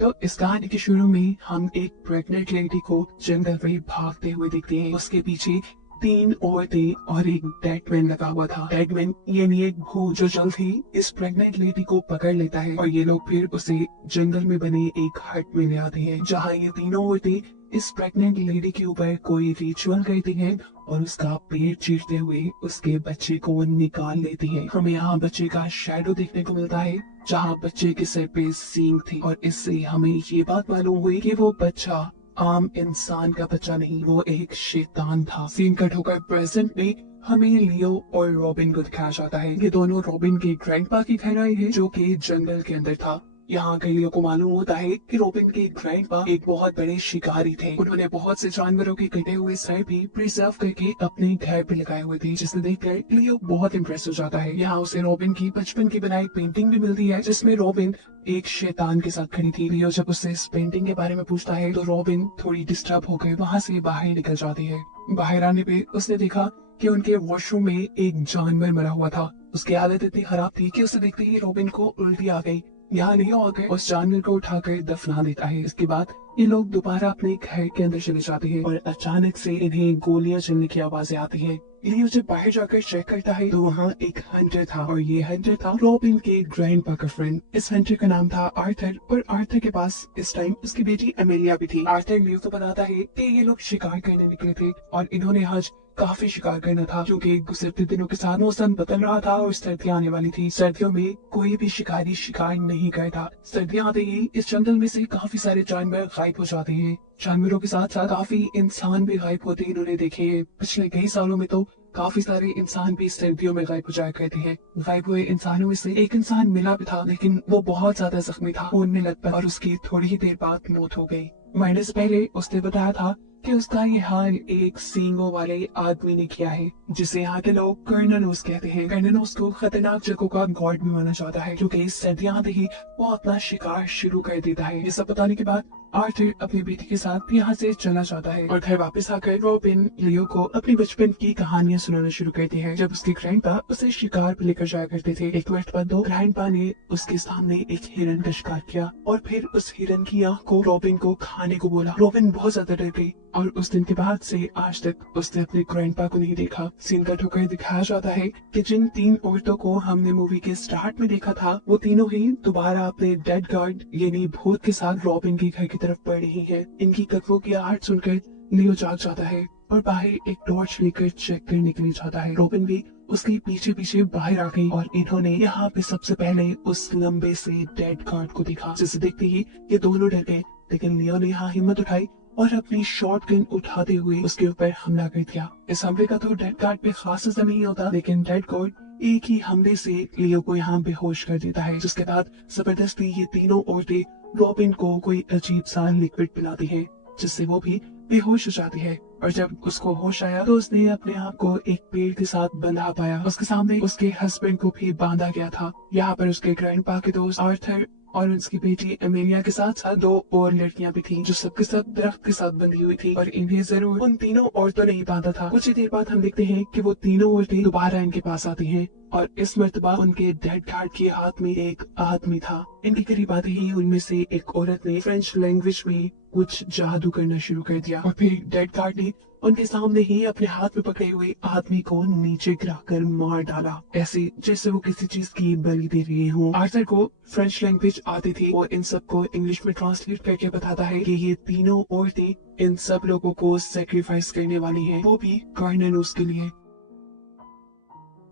तो इस कहानी के शुरू में हम एक प्रेग्नेंट लेडी को जंगल में भागते हुए देखते हैं। उसके पीछे 3 औरतें और एक डेडमैन लगा हुआ था। डेडमैन यानी एक भूत जो जल्द ही इस प्रेग्नेंट लेडी को पकड़ लेता है और ये लोग फिर उसे जंगल में बने एक हट में ले आते हैं, जहाँ ये तीनों औरतें इस प्रेग्नेंट लेडी के ऊपर कोई रिचुअल करती हैं और उसका पेट चीरते हुए उसके बच्चे को निकाल लेती हैं। हमें यहाँ बच्चे का शैडो देखने को मिलता है, जहाँ बच्चे के सर पे सींग थी और इससे हमें ये बात मालूम हुई कि वो बच्चा आम इंसान का बच्चा नहीं, वो एक शैतान था। सीन कट होकर प्रेजेंट में हमें लियो और रॉबिन को दिखाया जाता है। ये दोनों रॉबिन के ग्रैंडपा की घर आए हैं, जो कि जंगल के अंदर था। यहाँ कई लोगों को मालूम होता है कि रॉबिन के ग्रैंडपा एक बहुत बड़े शिकारी थे। उन्होंने बहुत से जानवरों के कटे हुए सर भी प्रिजर्व करके अपने घर पे लगाए हुए थे, जिसे देखकर लियो बहुत इम्प्रेस हो जाता है। यहाँ उसे रॉबिन की बचपन की बनाई पेंटिंग भी मिलती है, जिसमें रॉबिन एक शैतान के साथ खड़ी थी। लियो जब उससे इस पेंटिंग के बारे में पूछता है तो रॉबिन थोड़ी डिस्टर्ब होकर वहाँ से बाहर निकल जाती है। बाहर आने पे उसने देखा कि उनके वॉशरूम में एक जानवर मरा हुआ था। उसकी हालत इतनी खराब थी कि उसे देखते ही रॉबिन को उल्टी आ गई। यहाँ लियो आकर उस जानवर को उठाकर दफना देता है। इसके बाद ये लोग दोबारा अपने घर के अंदर चले जाते हैं और अचानक से इन्हें गोलियां चलने की आवाजें आती हैं। लियो जब बाहर जाकर चेक करता है तो वहाँ एक हंटर था और ये हंटर था रॉबिन के ग्रैंडपा का फ्रेंड। इस हंटर का नाम था आर्थर और आर्थर के पास इस टाइम उसकी बेटी अमेलिया भी थी। आर्थर लियो को बताता है कि ये लोग शिकार करने निकले थे और इन्होंने आज काफी शिकार करना था, क्योंकि गुजरते दिनों के साथ मौसम बदल रहा था और सर्दियां आने वाली थी। सर्दियों में कोई भी शिकारी शिकार नहीं करता। सर्दियां आते ही इस जंगल में से काफी सारे जानवर गायब हो जाते हैं। जानवरों के साथ साथ काफी इंसान भी गायब होते हैं। इन्होंने देखे हैं पिछले कई सालों में तो काफी सारे इंसान भी सर्दियों में गायब हो जाया करते हैं। गायब हुए इंसानों में से एक इंसान मिला भी था, लेकिन वो बहुत ज्यादा जख्मी था खून में लथपथ और उसकी थोड़ी ही देर बाद मौत हो गई। मरने से पहले उसने बताया था कि उसका ये हाल एक सींगों वाले आदमी ने किया है, जिसे यहाँ के लोग कर्ननोस कहते हैं। कर्ननोस को खतरनाक जगहों का गॉड भी माना जाता है, क्योंकि सर्दियां आते ही वो अपना शिकार शुरू कर देता है। ये सब बताने के बाद आर्थर अपनी बेटी के साथ यहाँ से चला जाता है और घर वापस आकर रॉबिन लियो को अपनी बचपन की कहानियां सुनाना शुरू करती है, जब उसके ग्रैंडपा उसे शिकार पे लेकर जाया करते थे। एक वक्त बाद दो ग्रैंडपा ने उसके सामने एक हिरन का शिकार किया और फिर उस हिरन की आंख को रॉबिन को खाने को बोला। रॉबिन बहुत ज्यादा डर गई और उस दिन के बाद से आज तक उसने अपने ग्रैंडपा को नहीं देखा। सीन कट होकर दिखाया जाता है कि जिन 3 औरतों को हमने मूवी के स्टार्ट में देखा था, वो तीनों ही दोबारा अपने डेड गार्ड यानी भूत के साथ रॉबिन के घर की तरफ बढ़ रही है। इनकी कदमों की आहट सुनकर लियो जाग जाता है और बाहर एक टॉर्च लेकर चेक करने के लिए जाता है। रॉबिन भी उसके पीछे पीछे बाहर आ गई और इन्होंने यहाँ पे सबसे पहले उस लंबे से डेड गार्ड को देखा, जिसे देखते ही ये दोनों डर गए। लेकिन लियो ने यहाँ हिम्मत उठाई और अपनी शॉटगन उठाते हुए उसके ऊपर हमला कर दिया। इस हमले का तो डेड गार्ड पे खास असर नहीं होता, लेकिन डेड गार्ड एक ही हमले से लियो को यहाँ बेहोश कर देता है, जिसके बाद जबरदस्ती ये तीनों औरतें रॉबिन को कोई अजीब सा लिक्विड पिलाती है, जिससे वो भी बेहोश हो जाती है। और जब उसको होश आया तो उसने अपने आप को एक पेड़ के साथ बंधा पाया। उसके सामने उसके हस्बैंड को भी बांधा गया था। यहाँ पर उसके ग्रैंडपा के दोस्त आर्थर और उसकी बेटी अमेलिया के साथ साथ 2 और लड़कियां भी थीं, जो सबके सब दरख्त के साथ बंधी हुई थी और इन्हें जरूर उन तीनों औरतों ने ही बांधा था। कुछ ही देर बाद हम देखते हैं कि वो तीनों औरतें दोबारा इनके पास आती हैं और इस मर्तबा उनके डेड गार्ड के हाथ में एक आदमी था। इनके करीब आते ही उनमें से एक औरत ने फ्रेंच लैंग्वेज में कुछ जादू करना शुरू कर दिया और फिर डेड गार्ड ने उनके सामने ही अपने हाथ में पकड़े हुए आदमी को नीचे गिराकर मार डाला, ऐसे जैसे वो किसी चीज की बलि दे रहे हों। आर्थर को फ्रेंच लैंग्वेज आती थी। वो इन सबको इंग्लिश में ट्रांसलेट करके बताता है कि ये तीनों औरतें इन सब लोगों को सेक्रीफाइस करने वाली हैं, वो भी कर्ननोस के लिए।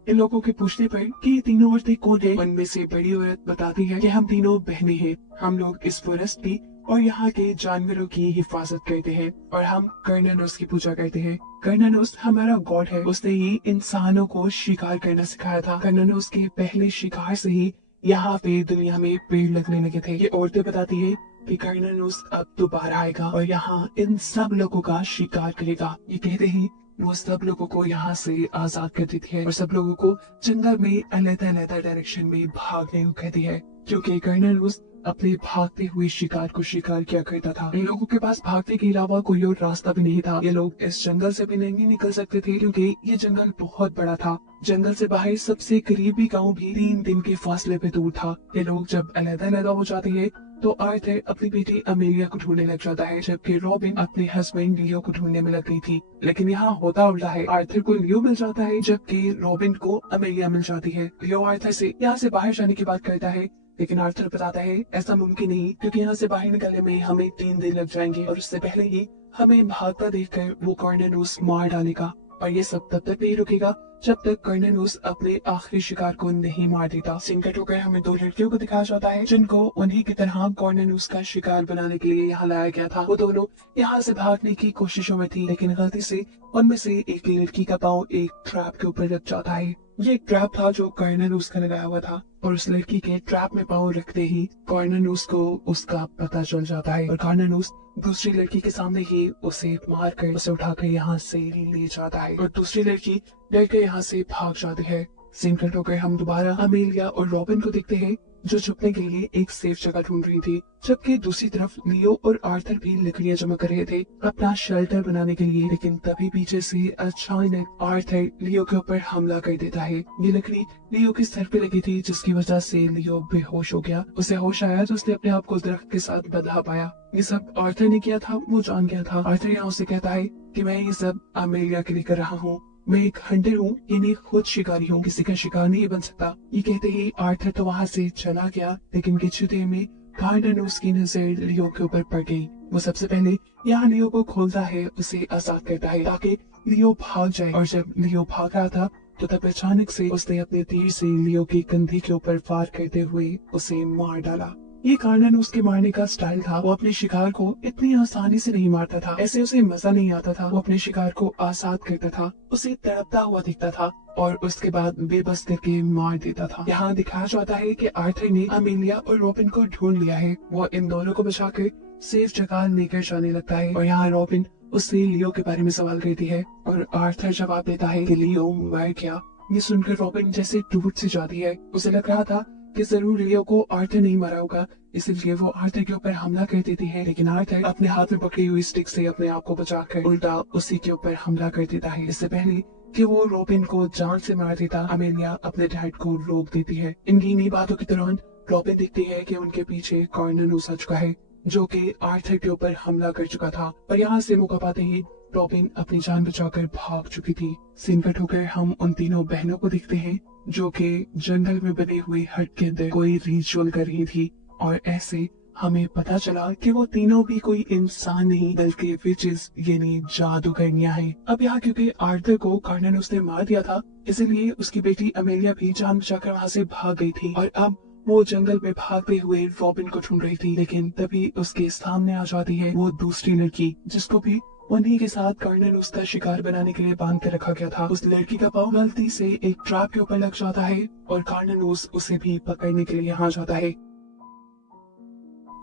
इन लोगों के पूछने पर कि ये तीनों औरतें कौन है, उनमें से बड़ी औरत बताती है कि हम तीनों बहनें हैं। हम लोग इस फॉरेस्ट की और यहाँ के जानवरों की हिफाजत करते हैं और हम कर्ननोस की पूजा करते हैं। कर्ननोस हमारा गॉड है। उसने ही इंसानों को शिकार करना सिखाया था। कर्ननोस के पहले शिकार से ही यहाँ पे दुनिया में पेड़ लगने लगे थे। ये औरतें बताती है कि कर्ननोस अब दोबारा आएगा और यहाँ इन सब लोगों का शिकार करेगा। ये कहते ही वो सब लोगों को यहाँ से आजाद कर देती है और सब लोगों को जंगल में अलग-अलग डायरेक्शन में भागने को कहती है, क्योंकि कर्ननोस अपने भागते हुए शिकार को शिकार किया करता था। इन लोगों के पास भागने के अलावा कोई और रास्ता भी नहीं था। ये लोग इस जंगल से भी नहीं निकल सकते थे, क्योंकि ये जंगल बहुत बड़ा था। जंगल से बाहर सबसे करीबी गांव भी 3 दिन के फासले पे दूर था। ये लोग जब अलग-अलग हो जाते हैं तो आर्थर अपनी बेटी अमेलिया को ढूंढने लग जाता है, जबकि रॉबिन अपने हस्बैंड लियो को ढूंढने में लग गई थी। लेकिन यहाँ होता उल्टा है, आर्थर को लियो मिल जाता है जबकि रॉबिन को अमेलिया मिल जाती है। लियो आर्थर से यहाँ से बाहर जाने की बात करता है, लेकिन आर्थर बताता है ऐसा मुमकिन नहीं, क्योंकि यहाँ से बाहर निकलने में हमें 3 दिन लग जाएंगे और उससे पहले ही हमें भागता देखकर वो कॉर्नेलियस मार डालेगा। और ये सब तब तक नहीं रुकेगा जब तक कॉर्नेलियस अपने आखिरी शिकार को नहीं मार देता। सीन कट होकर हमें 2 लड़कियों को दिखाया जाता है जिनको उन्हीं की तरह कॉर्नेलियस का शिकार बनाने के लिए यहाँ लाया गया था। वो दोनों यहाँ से भागने की कोशिशों में थी, लेकिन गलती से उनमें से एक लड़की का पाँव एक ट्रैप के ऊपर लग जाता है। ये एक ट्रैप था जो कॉर्नेलियस का लगाया हुआ था, और उस लड़की के ट्रैप में पाँव रखते ही कॉर्नेलियस को उसका पता चल जाता है और कॉर्नेलियस दूसरी लड़की के सामने ही उसे मार कर उसे उठाकर यहाँ से ले जाता है और दूसरी लड़की डर के यहाँ से भाग जाती है। सीन कट होकर हम दोबारा अमेलिया और रॉबिन को देखते हैं जो छुपने के लिए एक सेफ जगह ढूंढ रही थी, जबकि दूसरी तरफ लियो और आर्थर भी लकड़ियां जमा कर रहे थे अपना शेल्टर बनाने के लिए। लेकिन तभी पीछे से अचानक आर्थर लियो के ऊपर हमला कर देता है। ये लकड़ी लियो के सर पे लगी थी, जिसकी वजह से लियो बेहोश हो गया। उसे होश आया तो उसने अपने आप को दरख्त के साथ बंधा पाया। ये सब आर्थर ने किया था, वो जान गया था। आर्थर यहाँ उसे कहता है कि मैं ये सब अमेलिया के लिए कर रहा हूँ, मैं एक हंटर हूँ, यानी खुद शिकारी हूँ, किसी का शिकार नहीं बन सकता। ये कहते ही आर्थर तो वहाँ से चला गया, लेकिन कुछ देर में कॉर्नेलियस की नजर लियो के ऊपर पड़ गई। वो सबसे पहले यहाँ लियो को खोलता है, उसे आजाद करता है ताकि लियो भाग जाए। और जब लियो भाग रहा था तो तब अचानक से उसने अपने तीर से लियो की कंधे के ऊपर फायर करते हुए उसे मार डाला। ये कॉर्नेलियस के मारने का स्टाइल था। वो अपने शिकार को इतनी आसानी से नहीं मारता था, ऐसे उसे मजा नहीं आता था। वो अपने शिकार को आजाद करता था, उसे तड़पता हुआ दिखता था और उसके बाद बेबस करके मार देता था। यहाँ दिखाया जाता है कि आर्थर ने अमेलिया और रॉबिन को ढूंढ लिया है। वो इन दोनों को बचाकर सेफ जगह लेकर जाने लगता है और यहाँ रॉबिन उससे लियो के बारे में सवाल करती है और आर्थर जवाब देता है कि लियो मर गया। ये सुनकर रॉबिन जैसे टूट से जाती है। उसे लग रहा था कि जरूर लियो को आर्थर नहीं मारा होगा, इसलिए वो आर्थर के ऊपर हमला कर देती है। लेकिन आर्थर अपने हाथ में पकड़ी हुई स्टिक से अपने आप को बचाकर उल्टा उसी के ऊपर हमला कर देता है। इससे पहले कि वो रॉबिन को जान से मार देता, अमेलिया अपने डैड को रोक देती है। इनकी इन्हीं बातों के दौरान रॉबिन देखती है कि उनके पीछे कॉर्नेलियस आ चुका है, जो कि आर्थर के ऊपर हमला कर चुका था। और यहाँ से मौका पाते ही रॉबिन अपनी जान बचाकर भाग चुकी थी। सीन कट होकर हम उन तीनों बहनों को देखते हैं जो कि जंगल में बने हुए हट के अंदर कोई रिचुअल कर रही थी, और ऐसे हमें पता चला कि वो तीनों भी कोई इंसान नहीं बल्कि विचेस यानी जादूगरनियां हैं। अब यहाँ क्योंकि आर्थर को कॉर्नेलियस ने मार दिया था, इसलिए उसकी बेटी अमेलिया भी जान बचाकर वहाँ से भाग गई थी और अब वो जंगल में भागते हुए रॉबिन को ढूंढ रही थी। लेकिन तभी उसके सामने आ जाती है वो दूसरी लड़की, जिसको भी उन्हीं के साथ कॉर्नेलियस का शिकार बनाने के लिए बांध के रखा गया था। उस लड़की का पाँव गलती से एक ट्रैप के ऊपर लग जाता है और कॉर्नेलियस उसे भी पकड़ने के लिए यहाँ जाता है।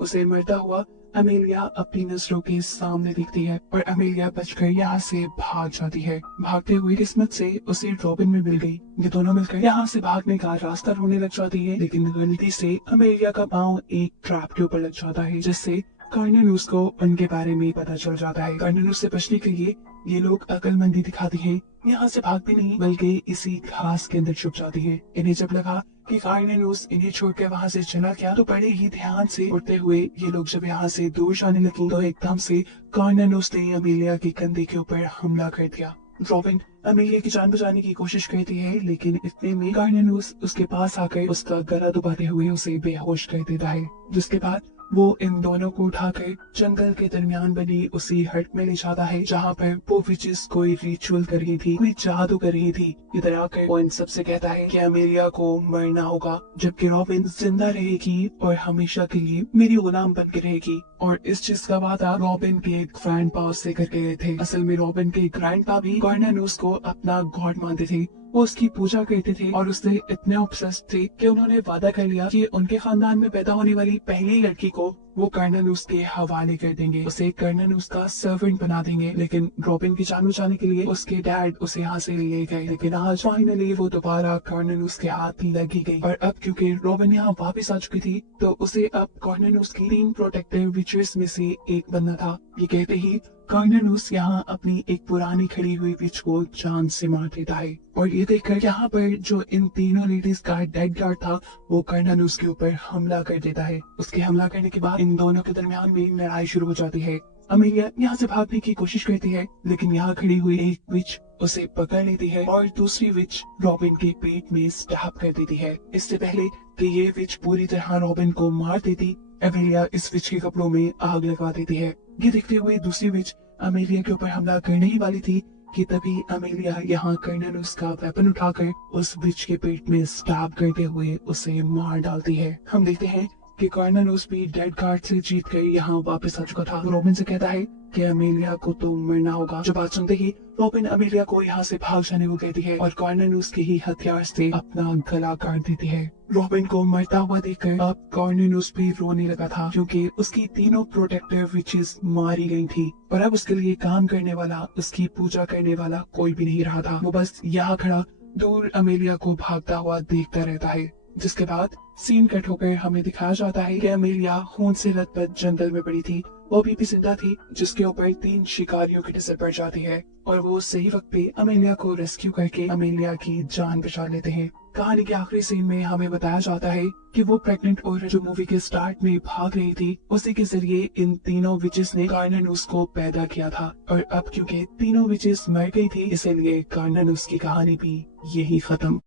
उसे मरता हुआ अमेलिया अपनी नजरों के सामने दिखती है और अमेलिया बचकर यहाँ से भाग जाती है। भागते हुए किस्मत से उसे रॉबिन में मिल गई। ये दोनों मिलकर यहाँ से भागने का रास्ता ढूंढने लग जाती है, लेकिन गलती से अमेलिया का पाँव एक ट्रैप के ऊपर लग जाता है, जिससे कॉर्नेलियस को उनके बारे में पता चल जाता है। कॉर्नेलियस से बचने के लिए ये लोग अक्लमंदी दिखाते हैं, यहाँ से भागते नहीं बल्कि इसी घास के अंदर छुप जाती है। इन्हें जब लगा कि कॉर्नेलियस इन्हें छोड़कर वहाँ से चला गया तो बड़े ही ध्यान से उड़ते हुए ये लोग जब यहाँ से दूर जाने लगे तो एकदम से कॉर्नेलियस ने अमेलिया के कंधे के ऊपर हमला कर दिया। रॉबिन अमेलिया की जान बचाने की कोशिश करती है, लेकिन इतने में कॉर्नेलियस उसके पास आकर उसका गला दबाते हुए उसे बेहोश कर देता है, जिसके बाद वो इन दोनों को उठाकर जंगल के दरमियान बनी उसी हट में ले जाता है जहाँ पर वो विचेस कोई रिचुअल कर रही थी, कोई जादू कर रही थी। इधर आकर वो इन सबसे कहता है कि अमेलिया को मरना होगा, जबकि रॉबिन जिंदा रहेगी और हमेशा के लिए मेरी गुलाम बन के रहेगी। और इस चीज का वादा रॉबिन के ग्रैंडपा से करके गए थे। असल में रॉबिन के ग्रैंडपा भी कॉर्नेलियस को अपना गॉड मानते थे, वो उसकी पूजा करते थे और उससे इतने ऑब्सेस्ड थे कि उन्होंने वादा कर लिया कि उनके खानदान में पैदा होने वाली पहली लड़की को वो कॉर्नेलियस के हवाले कर देंगे, उसे कॉर्नेलियस का सर्वेंट बना देंगे। लेकिन रॉबिन की जान बचाने के लिए उसके डैड उसे यहाँ से ले गए, लेकिन आज फाइनली वो दोबारा कॉर्नेलियस के हाथ लगी गई। और अब क्योंकि रॉबिन यहाँ वापस आ चुकी थी तो उसे अब कॉर्नेलियस की 3 प्रोटेक्टिव विचेस में से एक बनना था। ये कहते ही कार्नानूस यहाँ अपनी एक पुरानी खड़ी हुई विच को जान से मार देता है और ये देखकर यहाँ पर जो इन तीनों लेडीज का डेड गार्ड था वो कार्नानूस के ऊपर हमला कर देता है। उसके हमला करने के बाद इन दोनों के दरमियान में लड़ाई शुरू हो जाती है। अमेलिया यहाँ से भागने की कोशिश करती है लेकिन यहाँ खड़ी हुई एक विच उसे पकड़ लेती है और दूसरी विच रॉबिन के पेट में स्टैब कर देती है। इससे पहले कि ये विच पूरी तरह रॉबिन को मार देती, अमेलिया इस विच के कपड़ों में आग लगा देती है। ये देखते हुए दूसरी विच अमेलिया के ऊपर हमला करने ही वाली थी कि तभी अमेलिया यहाँ कार्नानूस का वेपन उठाकर उस विच के पेट में स्टैब करते हुए उसे मार डालती है। हम देखते हैं कि कार्नानूस भी डेड गार्ड से जीत कर यहाँ वापस आ चुका था। रॉबिन से कहता है कि अमेलिया को तो मरना होगा। जो बात सुनते ही रॉबिन अमेलिया को यहाँ से भाग जाने को कहती है और कार्नानूस के ही हथियार से अपना गला काट देती है। रॉबिन को मरता हुआ देखकर अब कार्नानूस भी रोने लगा था क्योंकि उसकी तीनों प्रोटेक्टर विचेस मारी गई थी और अब उसके लिए काम करने वाला, उसकी पूजा करने वाला कोई भी नहीं रहा था। वो बस यहाँ खड़ा दूर अमेलिया को भागता हुआ देखता रहता है। जिसके बाद सीन कट होकर हमें दिखाया जाता है कि अमेलिया खून से लथपथ जंगल में पड़ी थी। वो अभी भी जिंदा थी जिसके ऊपर 3 शिकारियों की नजर पड़ जाती है और वो सही वक्त पे अमेलिया को रेस्क्यू करके अमेलिया की जान बचा लेते हैं। कहानी के आखिरी सीन में हमें बताया जाता है कि वो प्रेग्नेंट और जो मूवी के स्टार्ट में भाग रही थी उसी के जरिए इन तीनों विचेस ने कार्नानूस को पैदा किया था और अब क्योंकि तीनों विचेस मर गई थी इसलिए कार्नानूस की कहानी भी यही खत्म।